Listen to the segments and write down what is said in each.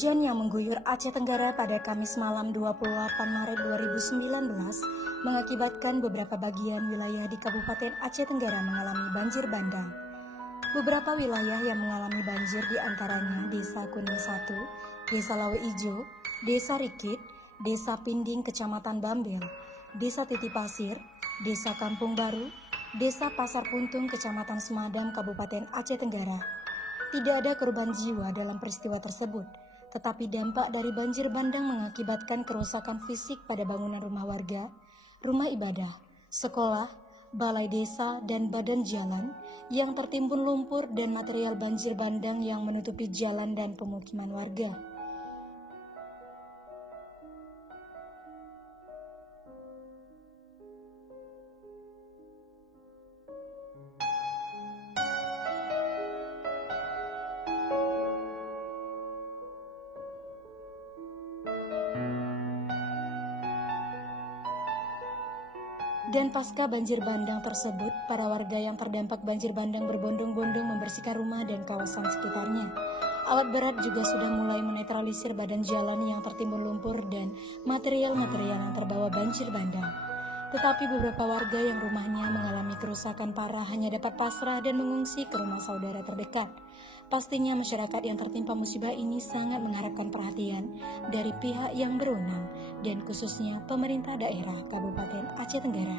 Hujan yang mengguyur Aceh Tenggara pada Kamis malam 28 Maret 2019 mengakibatkan beberapa bagian wilayah di Kabupaten Aceh Tenggara mengalami banjir bandang. Beberapa wilayah yang mengalami banjir diantaranya Desa Kuning 1, Desa Lawe Ijo, Desa Rikit, Desa Pinding Kecamatan Bambel, Desa Titi Pasir, Desa Kampung Baru, Desa Pasar Puntung Kecamatan Semadam Kabupaten Aceh Tenggara. Tidak ada korban jiwa dalam peristiwa tersebut, tetapi dampak dari banjir bandang mengakibatkan kerusakan fisik pada bangunan rumah warga, rumah ibadah, sekolah, balai desa, dan badan jalan yang tertimbun lumpur dan material banjir bandang yang menutupi jalan dan pemukiman warga. Dan pasca banjir bandang tersebut, para warga yang terdampak banjir bandang berbondong-bondong membersihkan rumah dan kawasan sekitarnya. Alat berat juga sudah mulai menetralisir badan jalan yang tertimbun lumpur dan material-material yang terbawa banjir bandang. Tetapi beberapa warga yang rumahnya mengalami kerusakan parah hanya dapat pasrah dan mengungsi ke rumah saudara terdekat. Pastinya masyarakat yang tertimpa musibah ini sangat mengharapkan perhatian dari pihak yang berwenang dan khususnya pemerintah daerah Kabupaten Aceh Tenggara.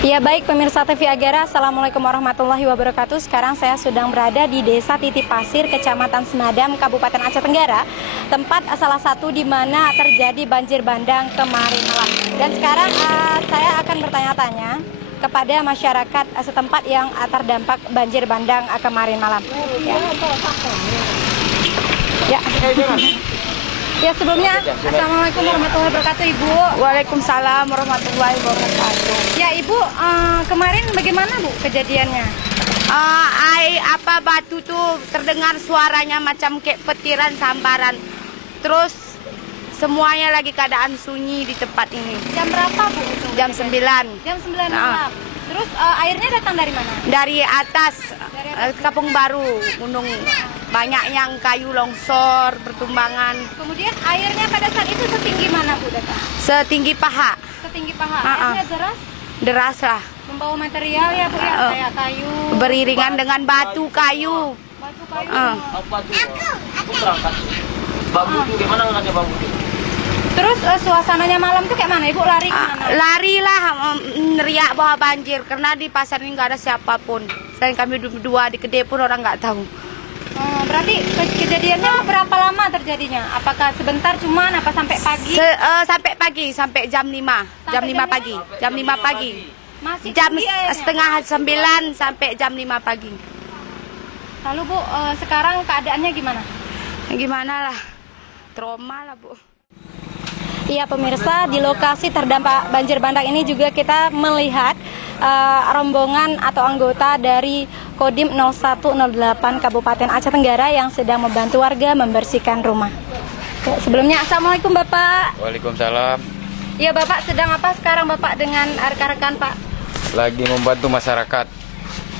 Ya baik pemirsa TV Agara, Assalamualaikum warahmatullahi wabarakatuh. Sekarang saya sedang berada di Desa Titi Pasir, Kecamatan Semadam, Kabupaten Aceh Tenggara, tempat salah satu di mana terjadi banjir bandang kemarin malam. Dan sekarang saya akan bertanya-tanya kepada masyarakat setempat yang terdampak banjir bandang kemarin malam. Ya sebelumnya, Assalamualaikum warahmatullahi wabarakatuh, Ibu. Waalaikumsalam warahmatullahi wabarakatuh. Ya Ibu, kemarin bagaimana Bu kejadiannya? Batu tuh terdengar suaranya macam kayak petiran sambaran. Terus semuanya lagi keadaan sunyi di tempat ini. Jam berapa Bu? Jam 9. Jam 9 malam. Terus airnya datang dari mana? Dari atas, Kampung Baru, gunung. Banyak yang kayu longsor, pertumbangan. Kemudian airnya pada saat itu setinggi mana Bu datang? Setinggi paha. Setinggi paha. Airnya deras? Deras lah. Membawa material ya Bu ya, kayak kayu. Beriringan dengan batu, kayu. Batu kayu. Apa tuh? Aku berangkat. Bambu tuh gimana ngangkatnya bambu tuh? Terus suasananya malam tuh kayak mana? Ibu lari kemana? Larilah, neriak bahwa banjir karena di pasar ini nggak ada siapapun. Selain kami berdua di kedai pun orang nggak tahu. Berarti kejadiannya berapa lama terjadinya? Apakah sebentar cuman apa sampai pagi? Sampai pagi, sampai jam 5. Jam 5 pagi. Jam 5 pagi. Masih jam airnya? setengah 9 sampai jam 5 pagi. Lalu Bu, sekarang keadaannya gimana? Gimana lah? Trauma lah Bu. Iya pemirsa, di lokasi terdampak banjir bandang ini juga kita melihat rombongan atau anggota dari Kodim 0108 Kabupaten Aceh Tenggara yang sedang membantu warga membersihkan rumah. Sebelumnya, Assalamualaikum Bapak. Waalaikumsalam. Iya Bapak, sedang apa sekarang Bapak dengan rekan-rekan Pak? Lagi membantu masyarakat.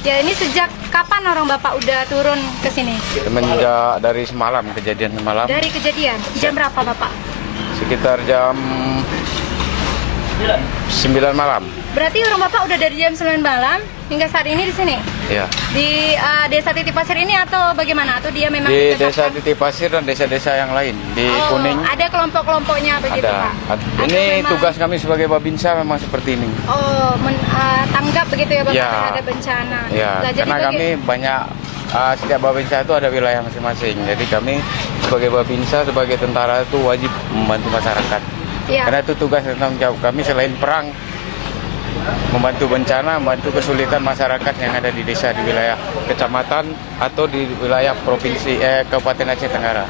Ya ini sejak kapan orang Bapak udah turun ke sini? Semenjak dari semalam, kejadian semalam. Dari kejadian, jam berapa Bapak? Sekitar jam 9 malam. Berarti orang Bapak udah dari jam 9 malam hingga saat ini di sini? Iya. Di Desa Titi Pasir ini atau bagaimana? Atau dia memang Di ditetapkan? Desa Titi Pasir dan desa-desa yang lain. Di Kuning Ada kelompok-kelompoknya begitu ada. Pak? Ini memang- tugas kami sebagai Babinsa memang seperti ini. Tanggap begitu ya Bapak Ya. terhadap bencana. Ya, Nah, jadi karena kami banyak setiap Babinsa itu ada wilayah masing-masing. Jadi kami sebagai Babinsa, sebagai tentara itu wajib membantu masyarakat. Ya. Karena itu tugas dan tanggung jawab kami selain perang, membantu bencana, membantu kesulitan masyarakat yang ada di desa, di wilayah kecamatan atau di wilayah provinsi Kabupaten Aceh Tenggara.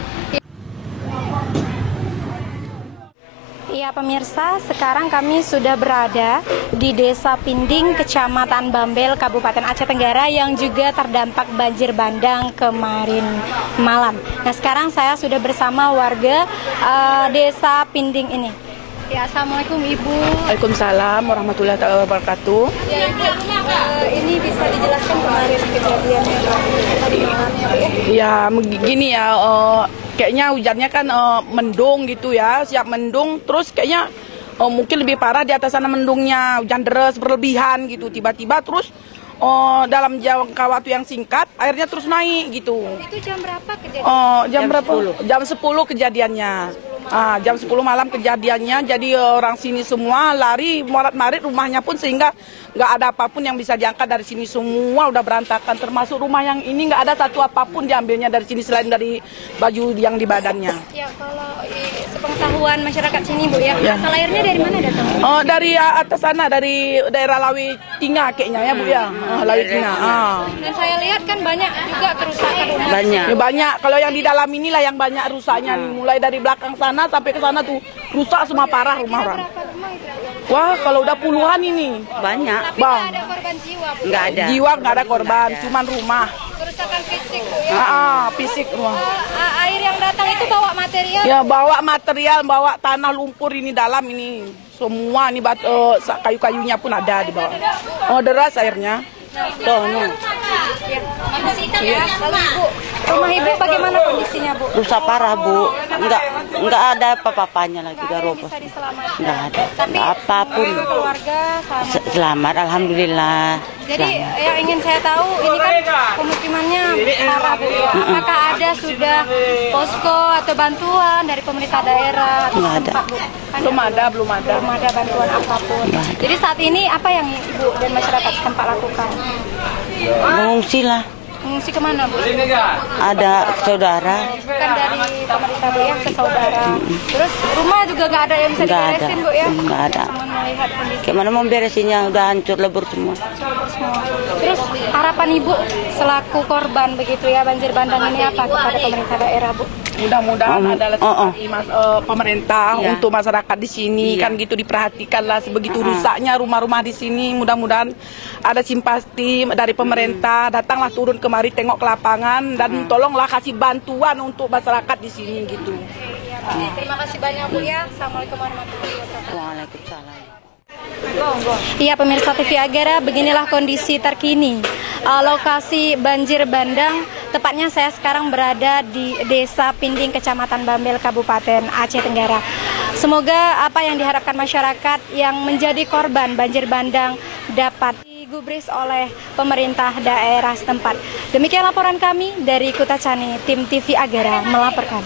Iya pemirsa, sekarang kami sudah berada di Desa Pinding, Kecamatan Bambel, Kabupaten Aceh Tenggara yang juga terdampak banjir bandang kemarin malam. Nah sekarang saya sudah bersama warga Desa Pinding ini. Ya, Assalamualaikum Ibu. Waalaikumsalam warahmatullahi wabarakatuh. Ya, Ibu, ini bisa dijelaskan kemarin kejadiannya tadi malamnya, Bu, ya? Ya begini ya, kayaknya hujannya kan mendung gitu ya, siap mendung, terus kayaknya mungkin lebih parah di atas sana mendungnya, hujan deras berlebihan gitu, tiba-tiba terus dalam jangka waktu yang singkat airnya terus naik gitu. Itu jam berapa kejadiannya? Jam berapa? Jam 10 kejadiannya. Jam 10 malam kejadiannya, jadi orang sini semua lari morat-marit rumahnya pun, sehingga nggak ada apapun yang bisa diangkat dari sini, semua udah berantakan, termasuk rumah yang ini nggak ada satu apapun diambilnya dari sini selain dari baju yang di badannya. Ya, kalau sepengetahuan masyarakat sini Bu ya, asal airnya dari mana datang? Dari atas sana, dari daerah Lawi Tingah kayaknya ya Bu ya, Lawi Tingah. Dan saya lihat kan banyak juga kerusakan rumah. Banyak, kalau yang di dalam inilah yang banyak rusaknya nih, mulai dari belakang sana sampai ke sana tuh rusak semua parah rumah orang. Wah, kalau udah puluhan ini. Tapi Banyak, nggak ada korban jiwa, Bu. Nggak ada. Jiwa nggak ada korban, cuman rumah. Kerusakan fisik, Bu ya. Fisik rumah. Air yang datang itu bawa material. Ya, bawa material, bawa tanah lumpur ini dalam ini. Semua ini kayu-kayunya pun ada di bawah. Deras airnya. Tuh, nih. Ya. Lalu Ibu, rumah Ibu bagaimana kondisinya, Bu? Rusak parah, Bu. Enggak ada apa-apanya lagi, Nggak ada yang bisa diselamatkan. Enggak ada. Tapi Apapun. keluarga selamat. Selamat, alhamdulillah. Jadi yang ingin saya tahu, ini kan pemukimannya parah, Bu ya. Apakah ada sudah posko atau bantuan dari pemerintah daerah? Nggak ada. Tempat, Bu? Belum ada. Belum ada bantuan apapun. Jadi saat ini apa yang Ibu dan masyarakat setempat lakukan? Mengungsi lah. Mengungsi kemana, Bu? Ada saudara. Kan dari pemerintah, Bu ya, ke saudara. Terus rumah juga nggak ada yang bisa Nggak ada. diberesin, Bu ya? Nggak ada. Cuma melihat kondisi Gimana mau beresinnya, udah hancur lebur semua. semua. Terus harapan Ibu selaku korban begitu ya banjir bandang ini apa kepada pemerintah daerah, Bu? Mudah-mudahan ada pemerintah untuk masyarakat di sini kan gitu, diperhatikanlah sebegitu rusaknya rumah-rumah di sini. Mudah-mudahan ada simpati dari pemerintah, datanglah turun kemari tengok ke lapangan dan tolonglah kasih bantuan untuk masyarakat di sini gitu. Terima kasih banyak, Bu ya. Assalamualaikum warahmatullahi wabarakatuh. Waalaikumsalam. Iya, pemirsa TV Agera, beginilah kondisi terkini lokasi banjir bandang. Tepatnya saya sekarang berada di Desa Pinding, Kecamatan Bambel, Kabupaten Aceh Tenggara. Semoga apa yang diharapkan masyarakat yang menjadi korban banjir bandang dapat digubris oleh pemerintah daerah setempat. Demikian laporan kami dari Kutacani, tim TV Agera melaporkan.